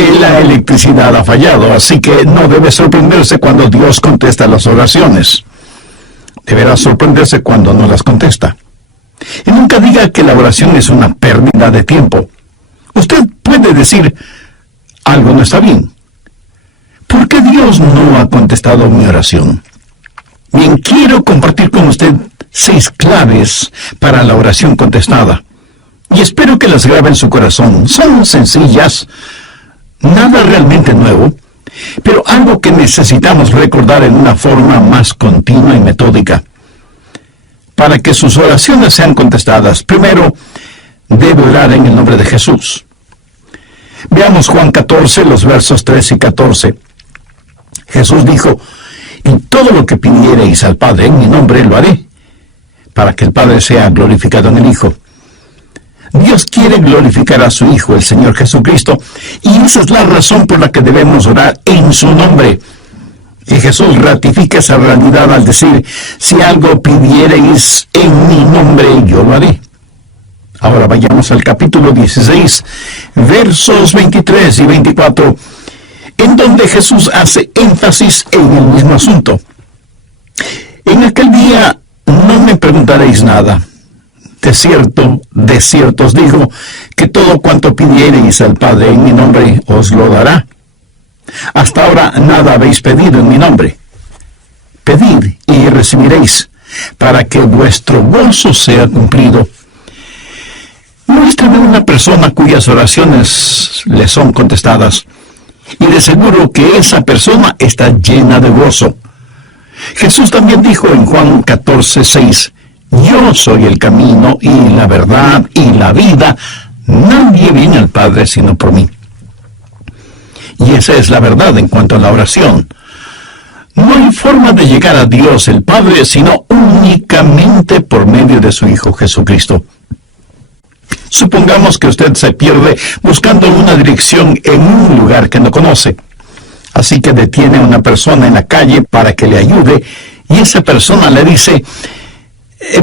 que la electricidad ha fallado, así que no debe sorprenderse cuando Dios contesta las oraciones. Deberá sorprenderse cuando no las contesta. Y nunca diga que la oración es una pérdida de tiempo. Usted puede decir, algo no está bien. ¿Por qué Dios no ha contestado mi oración? Bien, quiero compartir con usted 6 claves para la oración contestada. Y espero que las grabe en su corazón. Son sencillas, nada realmente nuevo, pero algo que necesitamos recordar en una forma más continua y metódica. Para que sus oraciones sean contestadas, primero debe orar en el nombre de Jesús. Veamos Juan 14, los versos 13 y 14. Jesús dijo, y todo lo que pidiereis al Padre en mi nombre lo haré, para que el Padre sea glorificado en el Hijo. Dios quiere glorificar a su Hijo, el Señor Jesucristo, y esa es la razón por la que debemos orar en su nombre. Y Jesús ratifica esa realidad al decir, si algo pidiereis en mi nombre, yo lo haré. Ahora vayamos al capítulo 16, versos 23 y 24, en donde Jesús hace énfasis en el mismo asunto. En aquel día no me preguntaréis nada. De cierto os digo, que todo cuanto pidiereis al Padre en mi nombre os lo dará. Hasta ahora nada habéis pedido en mi nombre. Pedid y recibiréis, para que vuestro gozo sea cumplido. Muéstrame una persona cuyas oraciones le son contestadas, y de seguro que esa persona está llena de gozo. Jesús también dijo en Juan 14:6, yo soy el camino y la verdad y la vida. Nadie viene al Padre sino por mí. Y esa es la verdad en cuanto a la oración. No hay forma de llegar a Dios el Padre sino únicamente por medio de su Hijo Jesucristo. Supongamos que usted se pierde buscando una dirección en un lugar que no conoce. Así que detiene a una persona en la calle para que le ayude, y esa persona le dice,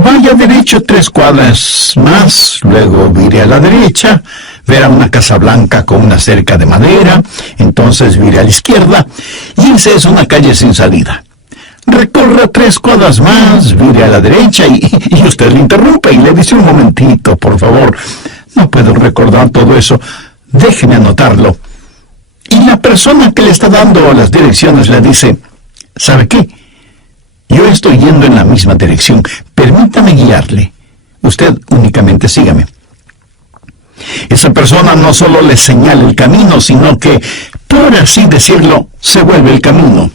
vaya derecho 3 cuadras más, luego vire a la derecha, verá una casa blanca con una cerca de madera, entonces vire a la izquierda, y esa es una calle sin salida. Recorra 3 cuadras más, vire a la derecha, y usted le interrumpe y le dice, un momentito, por favor, no puedo recordar todo eso, déjeme anotarlo. Y la persona que le está dando las direcciones le dice, ¿sabe qué? Yo estoy yendo en la misma dirección, permítame guiarle. Usted únicamente sígame. Esa persona no solo le señala el camino, sino que, por así decirlo, se vuelve el camino.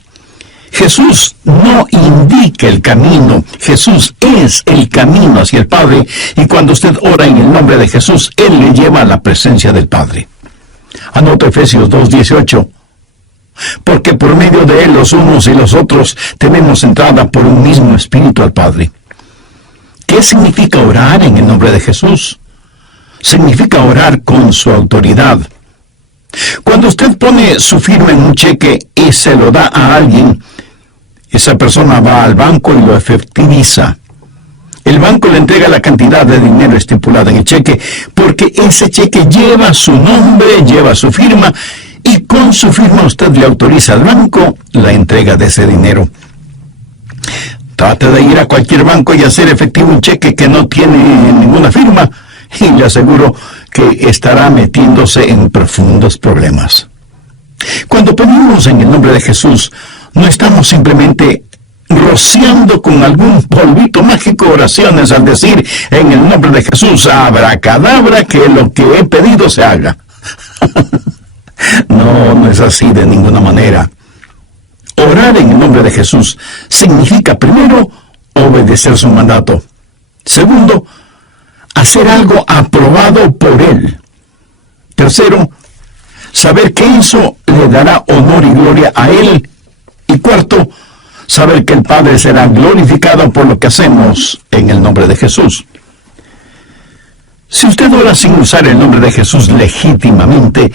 Jesús no indica el camino, Jesús es el camino hacia el Padre, y cuando usted ora en el nombre de Jesús, Él le lleva a la presencia del Padre. Anota Efesios 2:18. Porque por medio de Él los unos y los otros tenemos entrada por un mismo Espíritu al Padre. ¿Qué significa orar en el nombre de Jesús? Significa orar con su autoridad. Cuando usted pone su firma en un cheque y se lo da a alguien, esa persona va al banco y lo efectiviza. El banco le entrega la cantidad de dinero estipulada en el cheque, porque ese cheque lleva su nombre, lleva su firma, y con su firma usted le autoriza al banco la entrega de ese dinero. Trate de ir a cualquier banco y hacer efectivo un cheque que no tiene ninguna firma, y le aseguro que estará metiéndose en profundos problemas. Cuando pedimos en el nombre de Jesús, no estamos simplemente rociando con algún polvito mágico oraciones al decir en el nombre de Jesús, abracadabra, que lo que he pedido se haga. No es así de ninguna manera. Orar en el nombre de Jesús significa, primero, obedecer su mandato. Segundo, hacer algo aprobado por Él. Tercero, saber que eso le dará honor y gloria a Él. Y cuarto, saber que el Padre será glorificado por lo que hacemos en el nombre de Jesús. Si usted ora sin usar el nombre de Jesús legítimamente,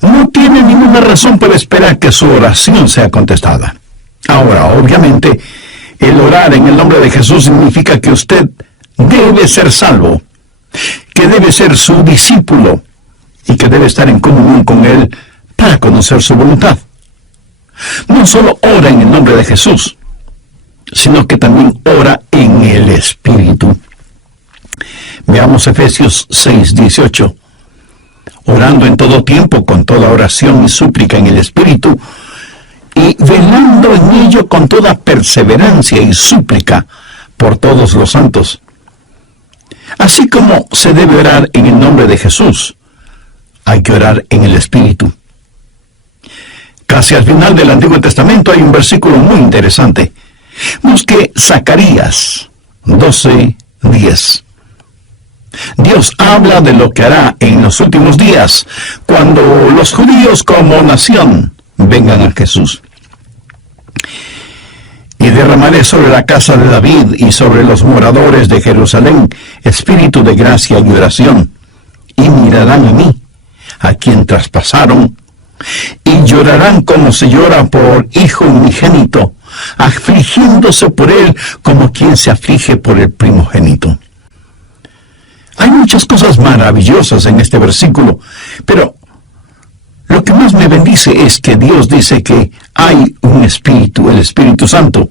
no tiene ninguna razón para esperar que su oración sea contestada. Ahora, obviamente, el orar en el nombre de Jesús significa que usted debe ser salvo, que debe ser su discípulo y que debe estar en comunión con Él conocer su voluntad. No solo ora en el nombre de Jesús, sino que también ora en el Espíritu. Veamos Efesios 6:18. Orando en todo tiempo con toda oración y súplica en el Espíritu, y velando en ello con toda perseverancia y súplica por todos los santos. Así como se debe orar en el nombre de Jesús, hay que orar en el Espíritu. Casi al final del Antiguo Testamento hay un versículo muy interesante. Busque Zacarías 12:10. Dios habla de lo que hará en los últimos días, cuando los judíos como nación vengan a Jesús. Y derramaré sobre la casa de David y sobre los moradores de Jerusalén espíritu de gracia y oración, y mirarán a mí, a quien traspasaron, y llorarán como se llora por hijo unigénito, afligiéndose por él como quien se aflige por el primogénito. Hay muchas cosas maravillosas en este versículo, pero lo que más me bendice es que Dios dice que hay un Espíritu, el Espíritu Santo,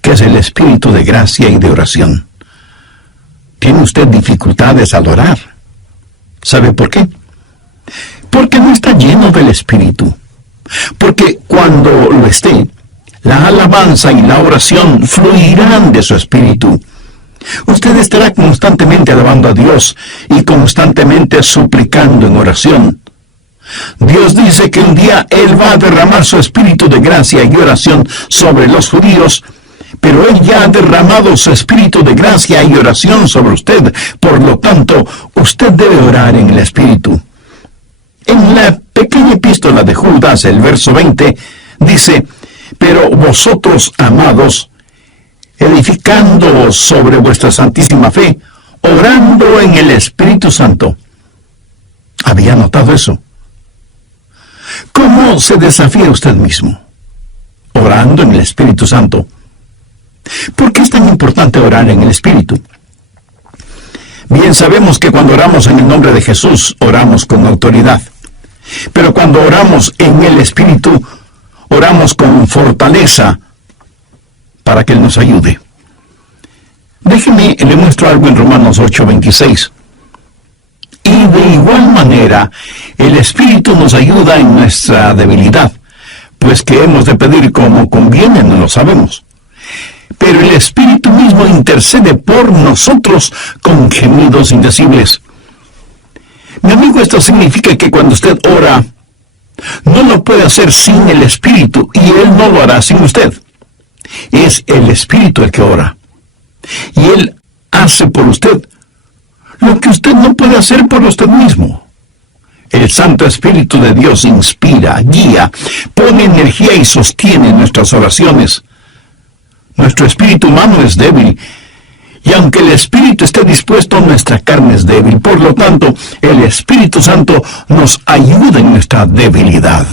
que es el Espíritu de gracia y de oración. ¿Tiene usted dificultades al orar? ¿Sabe por qué? Porque no está lleno del Espíritu. Porque cuando lo esté, la alabanza y la oración fluirán de su Espíritu. Usted estará constantemente alabando a Dios y constantemente suplicando en oración. Dios dice que un día Él va a derramar su espíritu de gracia y oración sobre los judíos, pero Él ya ha derramado su espíritu de gracia y oración sobre usted. Por lo tanto, usted debe orar en el Espíritu. En la pequeña epístola de Judas, el verso 20, dice: pero vosotros, amados, edificándoos sobre vuestra santísima fe, orando en el Espíritu Santo. ¿Había notado eso? ¿Cómo se desafía usted mismo? Orando en el Espíritu Santo. ¿Por qué es tan importante orar en el Espíritu? Bien, sabemos que cuando oramos en el nombre de Jesús, oramos con autoridad. Pero cuando oramos en el Espíritu, oramos con fortaleza para que Él nos ayude. Déjeme, le muestro algo en Romanos 8:26. Y de igual manera, el Espíritu nos ayuda en nuestra debilidad, pues que hemos de pedir como conviene, no lo sabemos. Pero el Espíritu mismo intercede por nosotros con gemidos indecibles. Mi amigo, esto significa que cuando usted ora, no lo puede hacer sin el Espíritu, y Él no lo hará sin usted. Es el Espíritu el que ora, y Él hace por usted lo que usted no puede hacer por usted mismo. El Santo Espíritu de Dios inspira, guía, pone energía y sostiene nuestras oraciones. Nuestro espíritu humano es débil, y aunque el Espíritu esté dispuesto, nuestra carne es débil. Por lo tanto, el Espíritu Santo nos ayuda en nuestra debilidad.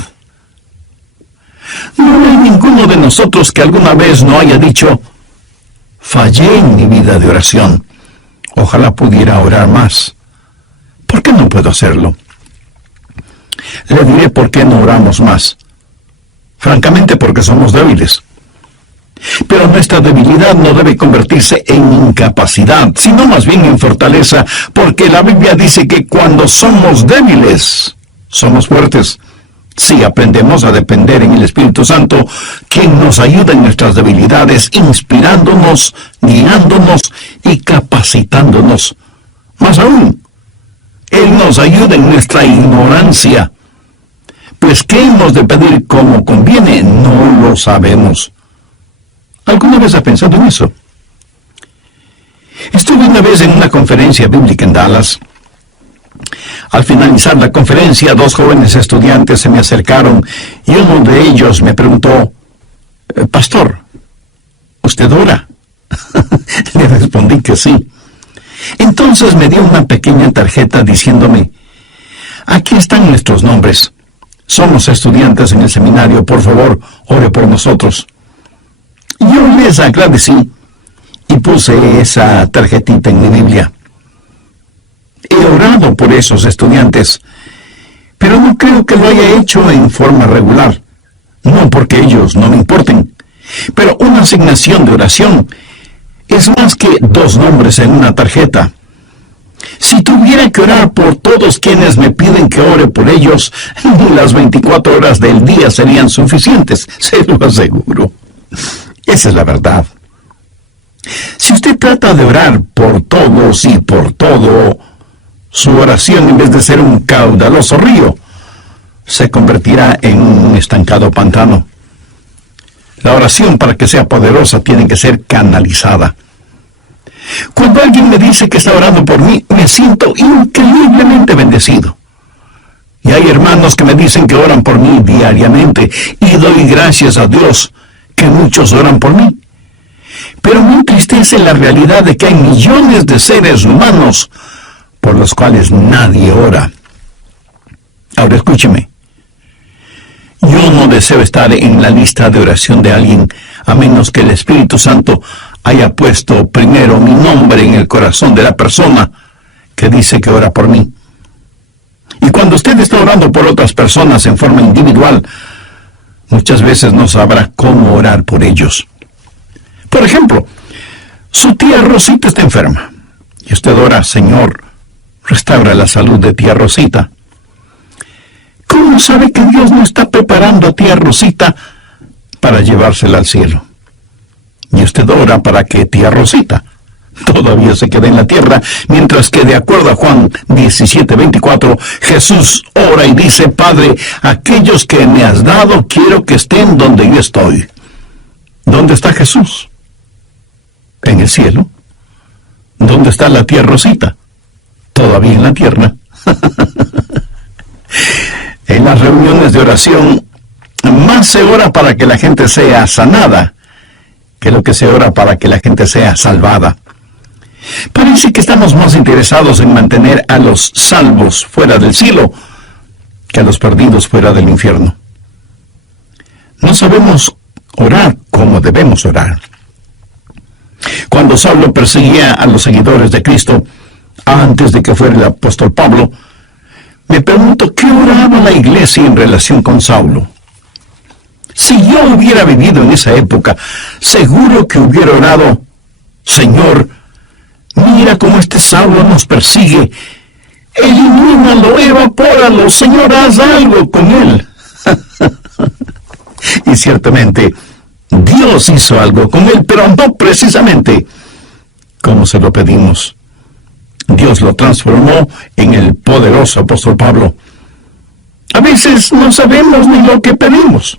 No hay ninguno de nosotros que alguna vez no haya dicho: fallé en mi vida de oración. Ojalá pudiera orar más. ¿Por qué no puedo hacerlo? Le diré por qué no oramos más. Francamente, porque somos débiles. Pero nuestra debilidad no debe convertirse en incapacidad, sino más bien en fortaleza, porque la Biblia dice que cuando somos débiles, somos fuertes. Si aprendemos a depender en el Espíritu Santo, quien nos ayuda en nuestras debilidades, inspirándonos, guiándonos y capacitándonos. Más aún, Él nos ayuda en nuestra ignorancia. Pues ¿qué hemos de pedir como conviene? No lo sabemos. ¿Alguna vez ha pensado en eso? Estuve una vez en una conferencia bíblica en Dallas. Al finalizar la conferencia, 2 jóvenes estudiantes se me acercaron y uno de ellos me preguntó: pastor, ¿usted ora? Le respondí que sí. Entonces me dio una pequeña tarjeta diciéndome: aquí están nuestros nombres. Somos estudiantes en el seminario, por favor, ore por nosotros. Yo les agradecí y puse esa tarjetita en mi Biblia. He orado por esos estudiantes, pero no creo que lo haya hecho en forma regular. No porque ellos no me importen, pero una asignación de oración es más que 2 nombres en una tarjeta. Si tuviera que orar por todos quienes me piden que ore por ellos, ni las 24 horas del día serían suficientes, se lo aseguro. Esa es la verdad. Si usted trata de orar por todos y por todo, su oración, en vez de ser un caudaloso río, se convertirá en un estancado pantano. La oración, para que sea poderosa, tiene que ser canalizada. Cuando alguien me dice que está orando por mí, me siento increíblemente bendecido. Y hay hermanos que me dicen que oran por mí diariamente, y doy gracias a Dios que muchos oran por mí. Pero me entristece la realidad de que hay millones de seres humanos por los cuales nadie ora. Ahora escúcheme. Yo no deseo estar en la lista de oración de alguien, a menos que el Espíritu Santo haya puesto primero mi nombre en el corazón de la persona que dice que ora por mí. Y cuando usted está orando por otras personas en forma individual, muchas veces no sabrá cómo orar por ellos. Por ejemplo, su tía Rosita está enferma, y usted ora: Señor, restaura la salud de tía Rosita. ¿Cómo sabe que Dios no está preparando a tía Rosita para llevársela al cielo? Y usted ora para que tía Rosita todavía se quede en la tierra, mientras que, de acuerdo a Juan 17:24, Jesús ora y dice: Padre, aquellos que me has dado, quiero que estén donde yo estoy. ¿Dónde está Jesús? En el cielo. ¿Dónde está la tía Rosita? Todavía en la tierra. En las reuniones de oración, más se ora para que la gente sea sanada que lo que se ora para que la gente sea salvada. Parece que estamos más interesados en mantener a los salvos fuera del cielo que a los perdidos fuera del infierno. No sabemos orar como debemos orar. Cuando Saulo perseguía a los seguidores de Cristo, antes de que fuera el apóstol Pablo, me pregunto qué oraba la iglesia en relación con Saulo. Si yo hubiera vivido en esa época, seguro que hubiera orado: Señor, mira cómo este Saulo nos persigue. Elimínalo, evapóralo, Señor, haz algo con él. Y ciertamente, Dios hizo algo con él, pero no precisamente como se lo pedimos. Dios lo transformó en el poderoso apóstol Pablo. A veces no sabemos ni lo que pedimos.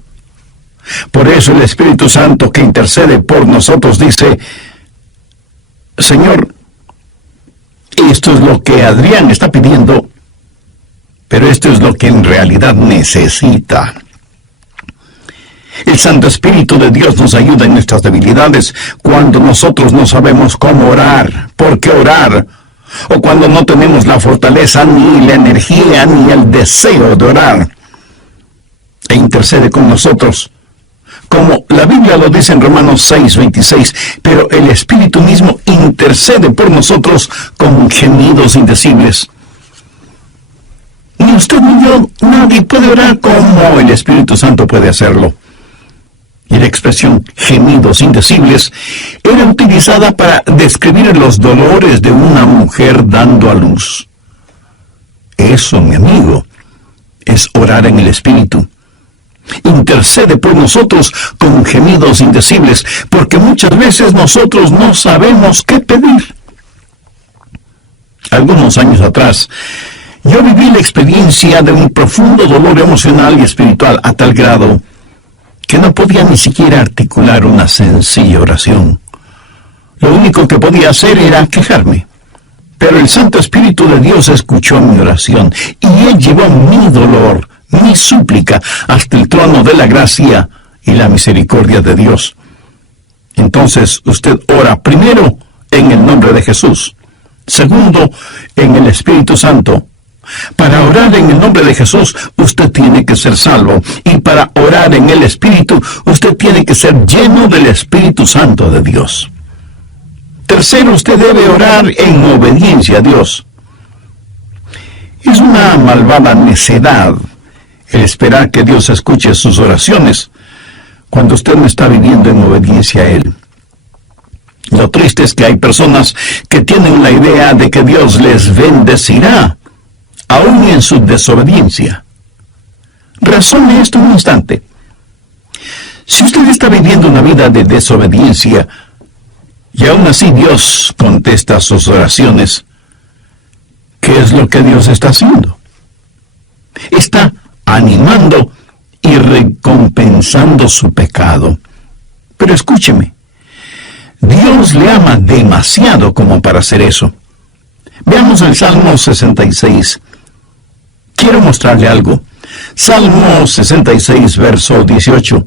Por eso el Espíritu Santo, que intercede por nosotros, dice: Señor, esto es lo que Adrián está pidiendo, pero esto es lo que en realidad necesita. El Santo Espíritu de Dios nos ayuda en nuestras debilidades, cuando nosotros no sabemos cómo orar, por qué orar, o cuando no tenemos la fortaleza, ni la energía, ni el deseo de orar. E intercede con nosotros, como la Biblia lo dice en Romanos 6:26, pero el Espíritu mismo intercede por nosotros con gemidos indecibles. Ni usted ni yo, nadie puede orar como el Espíritu Santo puede hacerlo. Y la expresión gemidos indecibles era utilizada para describir los dolores de una mujer dando a luz. Eso, mi amigo, es orar en el Espíritu. Intercede por nosotros con gemidos indecibles, porque muchas veces nosotros no sabemos qué pedir. Algunos años atrás, yo viví la experiencia de un profundo dolor emocional y espiritual a tal grado que no podía ni siquiera articular una sencilla oración. Lo único que podía hacer era quejarme. Pero el Santo Espíritu de Dios escuchó mi oración, y Él llevó mi dolor, mi súplica, hasta el trono de la gracia y la misericordia de Dios. Entonces usted ora primero en el nombre de Jesús, segundo en el Espíritu Santo. Para orar en el nombre de Jesús, usted tiene que ser salvo. Y para orar en el Espíritu, usted tiene que ser lleno del Espíritu Santo de Dios. Tercero, usted debe orar en obediencia a Dios. Es una malvada necedad el esperar que Dios escuche sus oraciones cuando usted no está viviendo en obediencia a Él. Lo triste es que hay personas que tienen la idea de que Dios les bendecirá, aún en su desobediencia. Razone esto un instante. Si usted está viviendo una vida de desobediencia, y aún así Dios contesta sus oraciones, ¿qué es lo que Dios está haciendo? Está animando y recompensando su pecado. Pero escúcheme, Dios le ama demasiado como para hacer eso. Veamos el Salmo 66. Quiero mostrarle algo. Salmo 66, verso 18.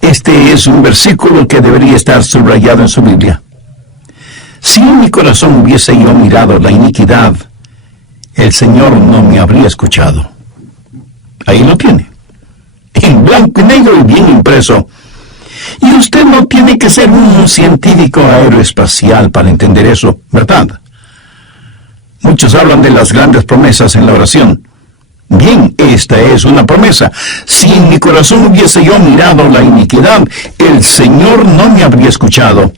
Este es un versículo que debería estar subrayado en su Biblia. Si en mi corazón hubiese yo mirado la iniquidad, el Señor no me habría escuchado. Ahí lo tiene, en blanco y negro y bien impreso. Y usted no tiene que ser un científico aeroespacial para entender eso, ¿verdad? Muchos hablan de las grandes promesas en la oración. Bien, esta es una promesa. Si en mi corazón hubiese yo mirado la iniquidad, el Señor no me habría escuchado.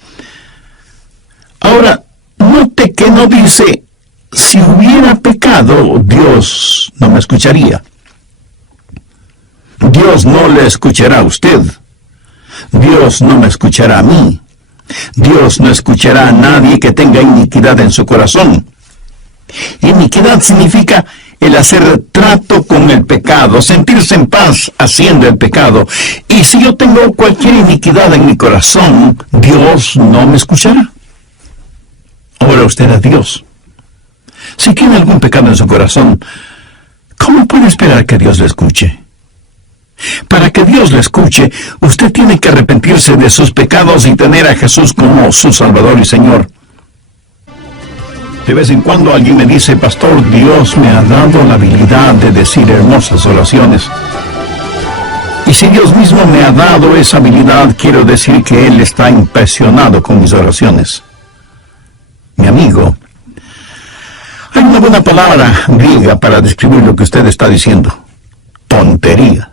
Ahora, note que no dice, si hubiera pecado, Dios no me escucharía. Dios no le escuchará a usted. Dios no me escuchará a mí. Dios no escuchará a nadie que tenga iniquidad en su corazón. Iniquidad significa el hacer trato con el pecado, sentirse en paz haciendo el pecado. Y si yo tengo cualquier iniquidad en mi corazón, Dios no me escuchará. Ora usted a Dios. Si tiene algún pecado en su corazón, ¿cómo puede esperar que Dios le escuche? Para que Dios le escuche, usted tiene que arrepentirse de sus pecados y tener a Jesús como su Salvador y Señor. De vez en cuando alguien me dice, pastor, Dios me ha dado la habilidad de decir hermosas oraciones. Y si Dios mismo me ha dado esa habilidad, quiero decir que Él está impresionado con mis oraciones. Mi amigo, hay una buena palabra griega para describir lo que usted está diciendo. Tontería.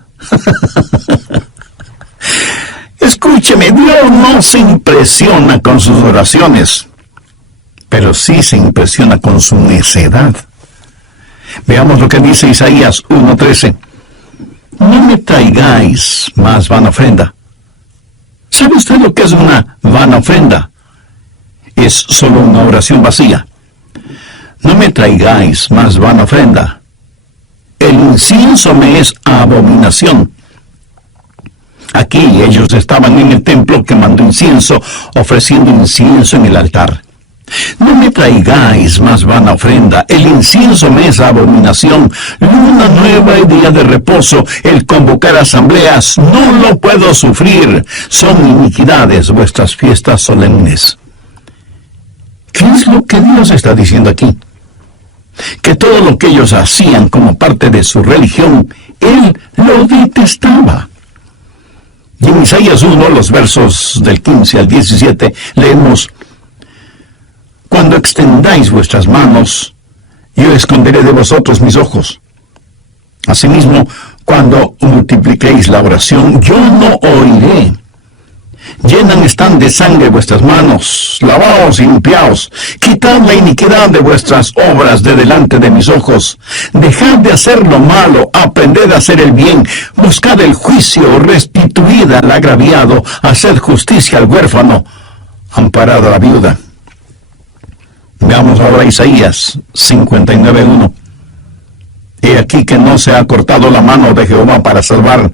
Escúcheme, Dios no se impresiona con sus oraciones, pero sí se impresiona con su necedad. Veamos lo que dice Isaías 1:13. No me traigáis más vana ofrenda. ¿Sabe usted lo que es una vana ofrenda? Es solo una oración vacía. No me traigáis más vana ofrenda. El incienso me es abominación. Aquí ellos estaban en el templo quemando incienso, ofreciendo incienso en el altar. No me traigáis más vana ofrenda, el incienso me es abominación, luna nueva y día de reposo, el convocar asambleas, no lo puedo sufrir, son iniquidades vuestras fiestas solemnes. ¿Qué es lo que Dios está diciendo aquí? Que todo lo que ellos hacían como parte de su religión, Él lo detestaba. Y en Isaías 1, los versos del 15 al 17, leemos: Cuando extendáis vuestras manos, yo esconderé de vosotros mis ojos. Asimismo, cuando multipliquéis la oración, yo no oiré. Llenan están de sangre vuestras manos, lavaos y limpiaos, quitad la iniquidad de vuestras obras de delante de mis ojos, dejad de hacer lo malo, aprended a hacer el bien, buscad el juicio, restituid al agraviado, haced justicia al huérfano, amparad a la viuda. Veamos ahora Isaías 59:1. He aquí que no se ha cortado la mano de Jehová para salvar,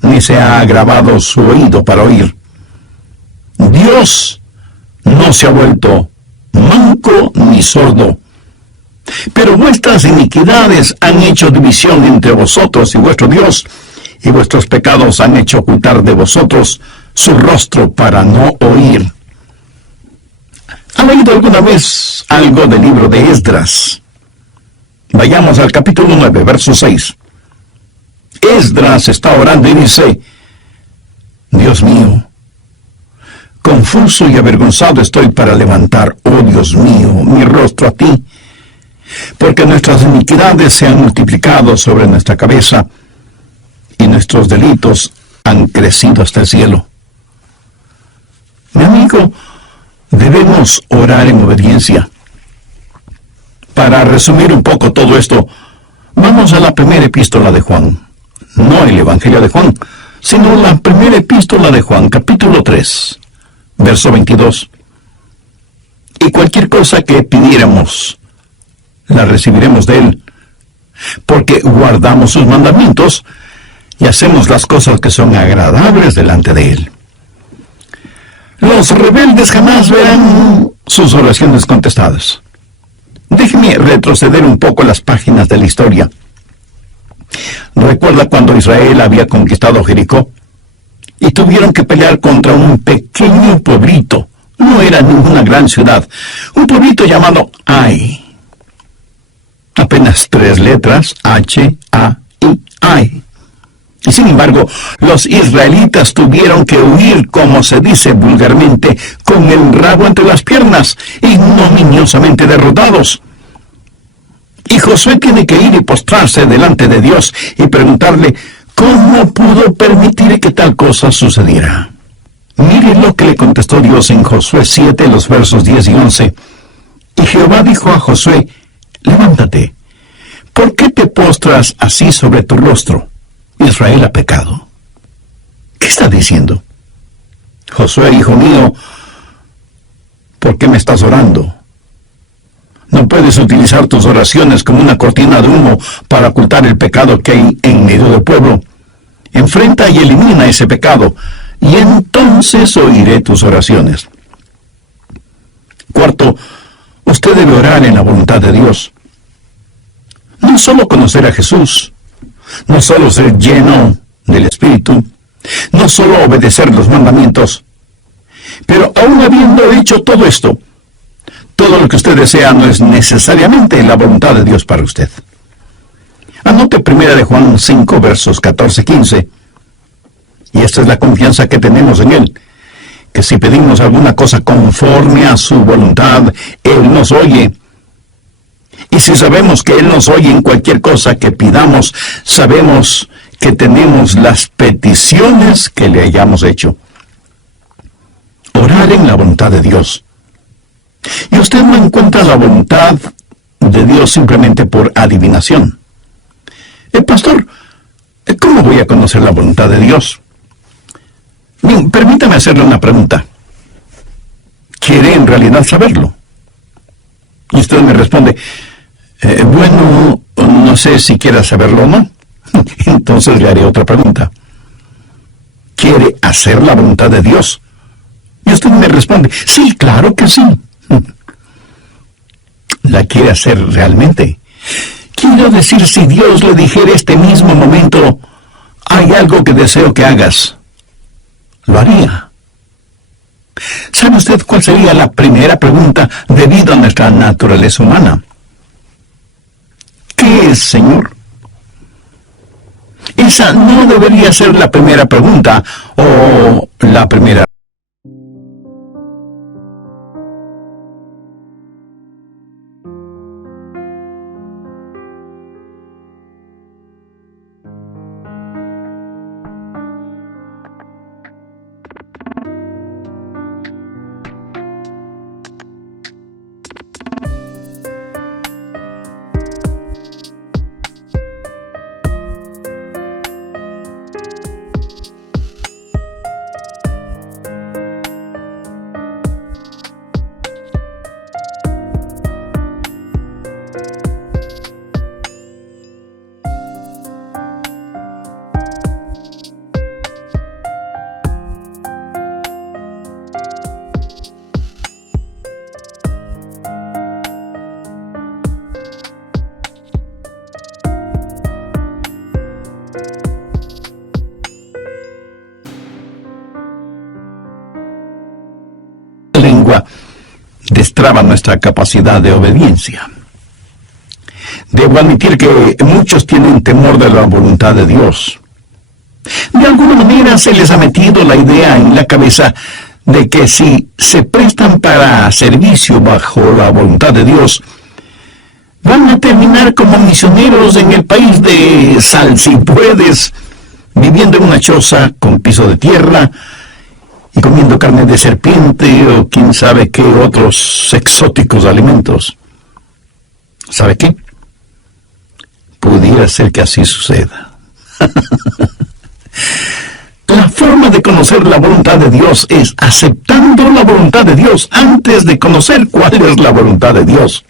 ni se ha agravado su oído para oír. Dios no se ha vuelto manco ni sordo, pero vuestras iniquidades han hecho división entre vosotros y vuestro Dios, y vuestros pecados han hecho ocultar de vosotros su rostro para no oír. ¿Han oído alguna vez algo del libro de Esdras? Vayamos al capítulo 9, verso 6. Esdras está orando y dice: Dios mío, confuso y avergonzado estoy para levantar, oh Dios mío, mi rostro a ti. porque nuestras iniquidades se han multiplicado sobre nuestra cabeza y nuestros delitos han crecido hasta el cielo. Mi amigo, debemos orar en obediencia. Para resumir un poco todo esto, vamos a la primera epístola de Juan. No el Evangelio de Juan, sino la primera epístola de Juan, capítulo 3, verso 22. Y cualquier cosa que pidiéramos, la recibiremos de Él, porque guardamos sus mandamientos y hacemos las cosas que son agradables delante de Él. Los rebeldes jamás verán sus oraciones contestadas. Déjeme retroceder un poco las páginas de la historia. ¿Recuerda cuando Israel había conquistado Jericó? Y tuvieron que pelear contra un pequeño pueblito. No era ninguna gran ciudad. Un pueblito llamado Ai. Apenas 3 letras, H-A-I, Ai. Y sin embargo, los israelitas tuvieron que huir, como se dice vulgarmente, con el rabo entre las piernas, ignominiosamente derrotados. Y Josué tiene que ir y postrarse delante de Dios y preguntarle cómo pudo permitir que tal cosa sucediera. Mire lo que le contestó Dios en Josué 7, los versos 10 y 11. Y Jehová dijo a Josué, levántate, ¿por qué te postras así sobre tu rostro? Israel ha pecado. ¿Qué está diciendo? Josué, hijo mío, ¿por qué me estás orando? No puedes utilizar tus oraciones como una cortina de humo para ocultar el pecado que hay en medio del pueblo. Enfrenta y elimina ese pecado, y entonces oiré tus oraciones. Cuarto, usted debe orar en la voluntad de Dios. No solo conocer a Jesús, no solo ser lleno del Espíritu, no solo obedecer los mandamientos, pero aún habiendo hecho todo esto, todo lo que usted desea no es necesariamente la voluntad de Dios para usted. Anote 1 de Juan 5, versos 14-15, y esta es la confianza que tenemos en Él, que si pedimos alguna cosa conforme a su voluntad, Él nos oye. Y si sabemos que Él nos oye en cualquier cosa que pidamos, sabemos que tenemos las peticiones que le hayamos hecho. Orar en la voluntad de Dios. Y usted no encuentra la voluntad de Dios simplemente por adivinación. Pastor, ¿cómo voy a conocer la voluntad de Dios? Bien, permítame hacerle una pregunta. ¿Quiere en realidad saberlo? Y usted me responde, bueno, no sé si quiera saberlo o no. Entonces le haré otra pregunta. ¿Quiere hacer la voluntad de Dios? Y usted me responde, sí, claro que sí. ¿La quiere hacer realmente? Quiero decir, si Dios le dijera este mismo momento, hay algo que deseo que hagas, lo haría. ¿Sabe usted cuál sería la primera pregunta debido a nuestra naturaleza humana? ¿Qué es, Señor? Esa no debería ser la primera pregunta o la primera. Lengua destraba nuestra capacidad de obediencia. Debo admitir que muchos tienen temor de la voluntad de Dios. De alguna manera se les ha metido la idea en la cabeza de que si se prestan para servicio bajo la voluntad de Dios, van a terminar como misioneros en el país de Salsipuedes, viviendo en una choza con piso de tierra y comiendo carne de serpiente o quién sabe qué otros exóticos alimentos. ¿Sabe qué? Pudiera ser que así suceda. La forma de conocer la voluntad de Dios es aceptando la voluntad de Dios antes de conocer cuál es la voluntad de Dios.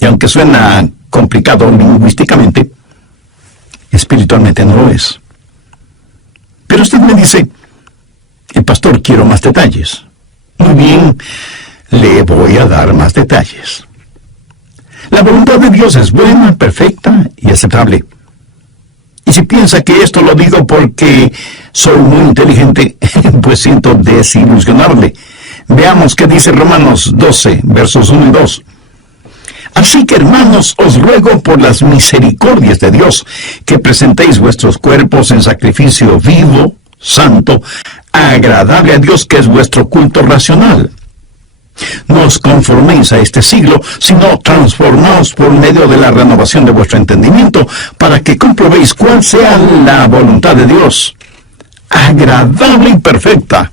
Y aunque suena complicado lingüísticamente, espiritualmente no lo es. Pero usted me dice, el pastor, quiero más detalles. Muy bien, le voy a dar más detalles. La voluntad de Dios es buena, perfecta y aceptable. Y si piensa que esto lo digo porque soy muy inteligente, pues siento desilusionarle. Veamos qué dice Romanos 12, versos 1 y 2. Así que, hermanos, os ruego por las misericordias de Dios, que presentéis vuestros cuerpos en sacrificio vivo, santo, agradable a Dios, que es vuestro culto racional. No os conforméis a este siglo, sino transformaos por medio de la renovación de vuestro entendimiento, para que comprobéis cuál sea la voluntad de Dios, agradable y perfecta.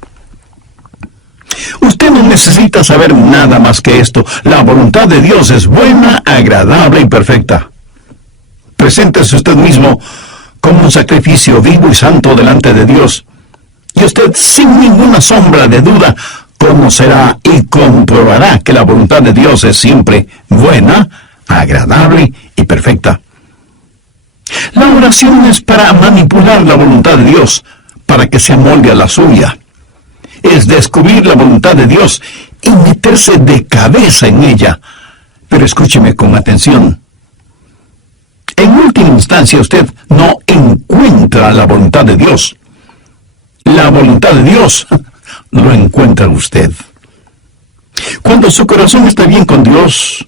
Usted no necesita saber nada más que esto. La voluntad de Dios es buena, agradable y perfecta. Preséntese usted mismo como un sacrificio vivo y santo delante de Dios, y usted, sin ninguna sombra de duda, conocerá y comprobará que la voluntad de Dios es siempre buena, agradable y perfecta. La oración es para manipular la voluntad de Dios, para que se amolde a la suya. Es descubrir la voluntad de Dios y meterse de cabeza en ella. Pero escúcheme con atención. En última instancia, usted no encuentra la voluntad de Dios. La voluntad de Dios lo encuentra usted. Cuando su corazón está bien con Dios,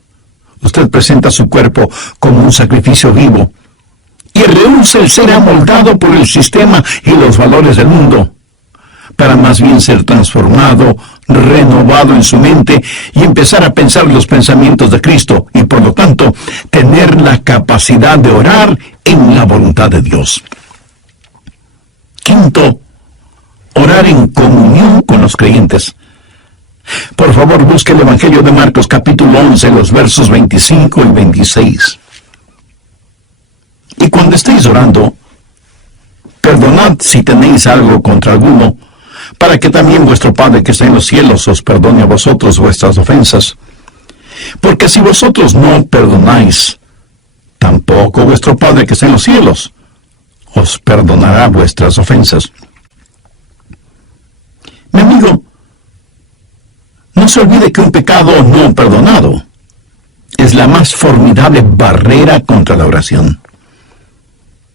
usted presenta su cuerpo como un sacrificio vivo y rehúsa el ser amoldado por el sistema y los valores del mundo, para más bien ser transformado, renovado en su mente y empezar a pensar los pensamientos de Cristo y, por lo tanto, tener la capacidad de orar en la voluntad de Dios. Quinto, orar en comunión con los creyentes. Por favor, busque el Evangelio de Marcos, capítulo 11, los versos 25 y 26. Y cuando estéis orando, perdonad si tenéis algo contra alguno, para que también vuestro Padre que está en los cielos os perdone a vosotros vuestras ofensas. Porque si vosotros no perdonáis, tampoco vuestro Padre que está en los cielos os perdonará vuestras ofensas. Mi amigo, no se olvide que un pecado no perdonado es la más formidable barrera contra la oración.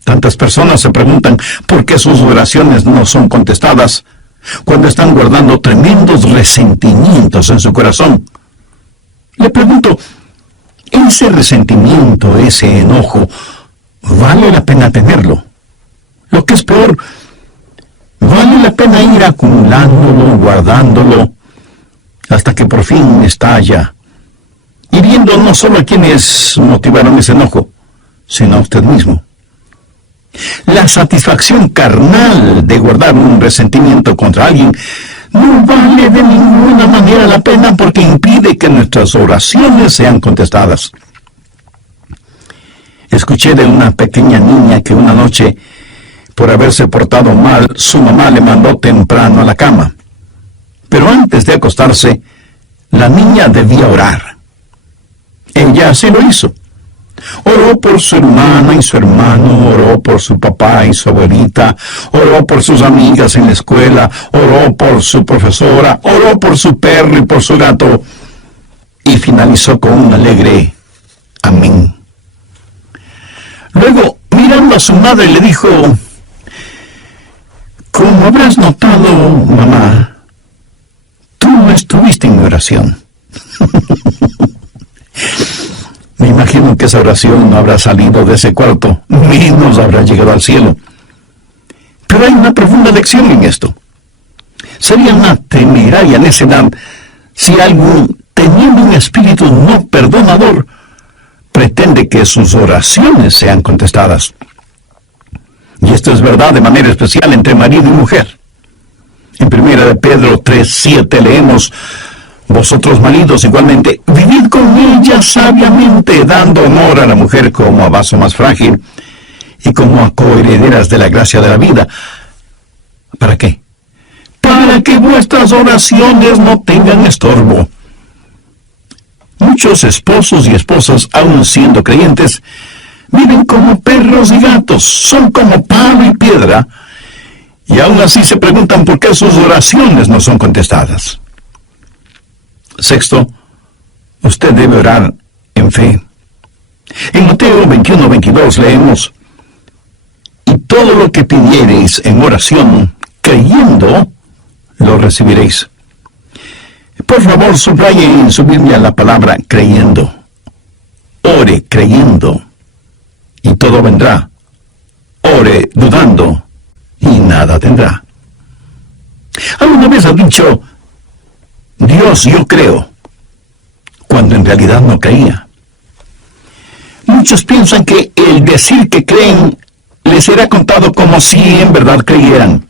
Tantas personas se preguntan por qué sus oraciones no son contestadas cuando están guardando tremendos resentimientos en su corazón. Le pregunto, ¿ese resentimiento, ese enojo, vale la pena tenerlo? Lo que es peor, ¿vale la pena ir acumulándolo, guardándolo, hasta que por fin estalla, hiriendo no solo a quienes motivaron ese enojo, sino a usted mismo? La satisfacción carnal de guardar un resentimiento contra alguien no vale de ninguna manera la pena, porque impide que nuestras oraciones sean contestadas. Escuché de una pequeña niña que una noche, por haberse portado mal, su mamá le mandó temprano a la cama. Pero antes de acostarse, la niña debía orar. Ella así lo hizo. Oró por su hermana y su hermano, oró por su papá y su abuelita, oró por sus amigas en la escuela, oró por su profesora, oró por su perro y por su gato, y finalizó con un alegre amén. Luego, mirando a su madre, le dijo: como habrás notado, mamá, tú no estuviste en mi oración. Me imagino que esa oración no habrá salido de ese cuarto, menos habrá llegado al cielo. Pero hay una profunda lección en esto. Sería una temeraria necedad si alguien, teniendo un espíritu no perdonador, pretende que sus oraciones sean contestadas. Y esto es verdad de manera especial entre marido y mujer. En 1 de Pedro 3:7 leemos: vosotros maridos igualmente, vivid con ella sabiamente, dando honor a la mujer como a vaso más frágil y como a coherederas de la gracia de la vida. ¿Para qué? Para que vuestras oraciones no tengan estorbo. Muchos esposos y esposas, aun siendo creyentes, viven como perros y gatos, son como palo y piedra, y aún así se preguntan por qué sus oraciones no son contestadas. Sexto, usted debe orar en fe. En Mateo 21:22 leemos: y todo lo que pidiereis en oración, creyendo, lo recibiréis. Por favor, subraye en su Biblia la palabra creyendo. Ore creyendo, y todo vendrá. Ore dudando, y nada tendrá. ¿Alguna vez ha dicho: Dios, yo creo, cuando en realidad no creía? Muchos piensan que el decir que creen les será contado como si en verdad creyeran.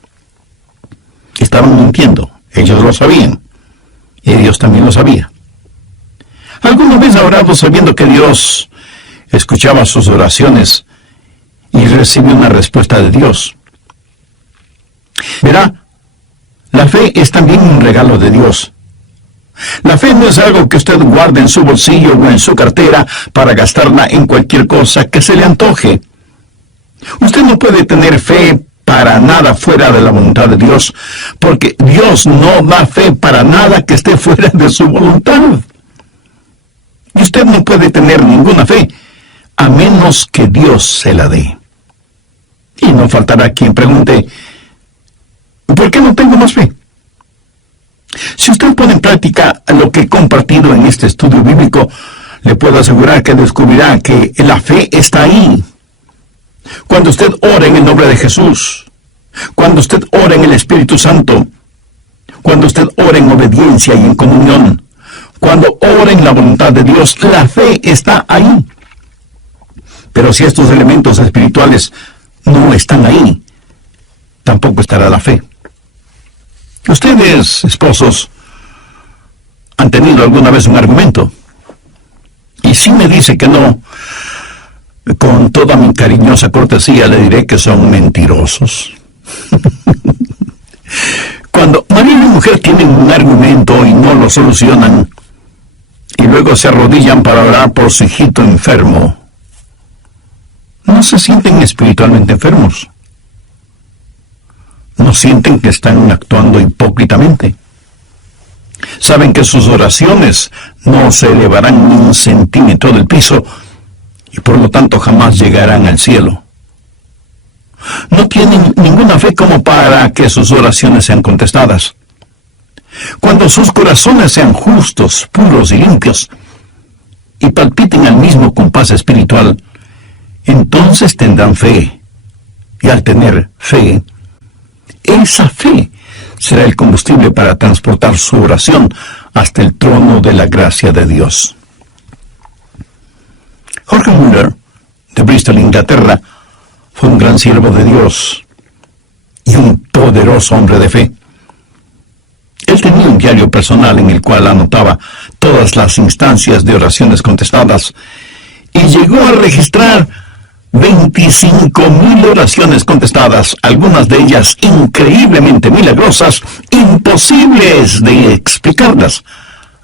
Estaban mintiendo, ellos lo sabían, y Dios también lo sabía. ¿Alguna vez ha orado sabiendo que Dios escuchaba sus oraciones y recibió una respuesta de Dios? Verá, la fe es también un regalo de Dios. La fe no es algo que usted guarde en su bolsillo o en su cartera para gastarla en cualquier cosa que se le antoje. Usted no puede tener fe para nada fuera de la voluntad de Dios, porque Dios no da fe para nada que esté fuera de su voluntad. Y usted no puede tener ninguna fe a menos que Dios se la dé. Y no faltará quien pregunte: ¿por qué no tengo más fe? Si usted pone en práctica lo que he compartido en este estudio bíblico, le puedo asegurar que descubrirá que la fe está ahí. Cuando usted ora en el nombre de Jesús, cuando usted ora en el Espíritu Santo, cuando usted ora en obediencia y en comunión, cuando ora en la voluntad de Dios, la fe está ahí. Pero si estos elementos espirituales no están ahí, tampoco estará la fe. Ustedes, esposos, han tenido alguna vez un argumento, y si me dice que no, con toda mi cariñosa cortesía le diré que son mentirosos. Cuando marido y mujer tienen un argumento y no lo solucionan, y luego se arrodillan para orar por su hijito enfermo, no se sienten espiritualmente enfermos. No sienten que están actuando hipócritamente. Saben que sus oraciones no se elevarán ni un centímetro del piso y por lo tanto jamás llegarán al cielo. No tienen ninguna fe como para que sus oraciones sean contestadas. Cuando sus corazones sean justos, puros y limpios, y palpiten al mismo compás espiritual, entonces tendrán fe. Y al tener fe, esa fe será el combustible para transportar su oración hasta el trono de la gracia de Dios. Jorge Muller, de Bristol, Inglaterra, fue un gran siervo de Dios y un poderoso hombre de fe. Él tenía un diario personal en el cual anotaba todas las instancias de oraciones contestadas y llegó a registrar 25,000 oraciones contestadas, algunas de ellas increíblemente milagrosas, imposibles de explicarlas,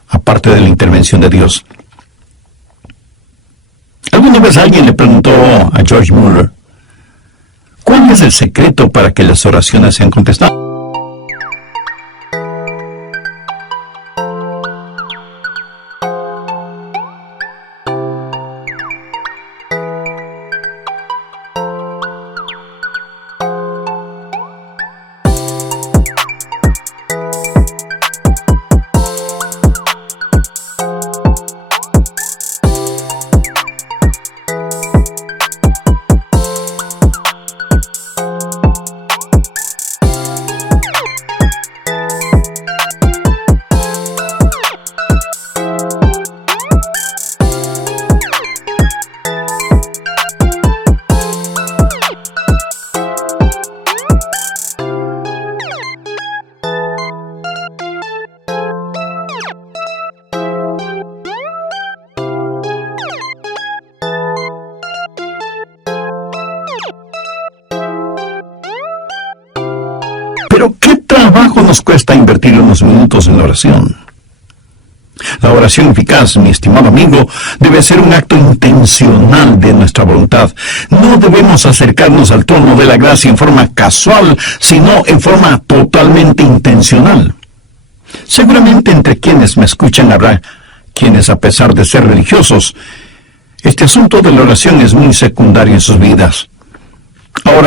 aparte de la intervención de Dios. Alguna vez alguien le preguntó a George Muller: ¿cuál es el secreto para que las oraciones sean contestadas? nos cuesta invertir unos minutos en la oración? La oración eficaz, mi estimado amigo, debe ser un acto intencional de nuestra voluntad. No debemos acercarnos al trono de la gracia en forma casual, sino en forma totalmente intencional. Seguramente entre quienes me escuchan habrá quienes, a pesar de ser religiosos, este asunto de la oración es muy secundario en sus vidas. Ahora,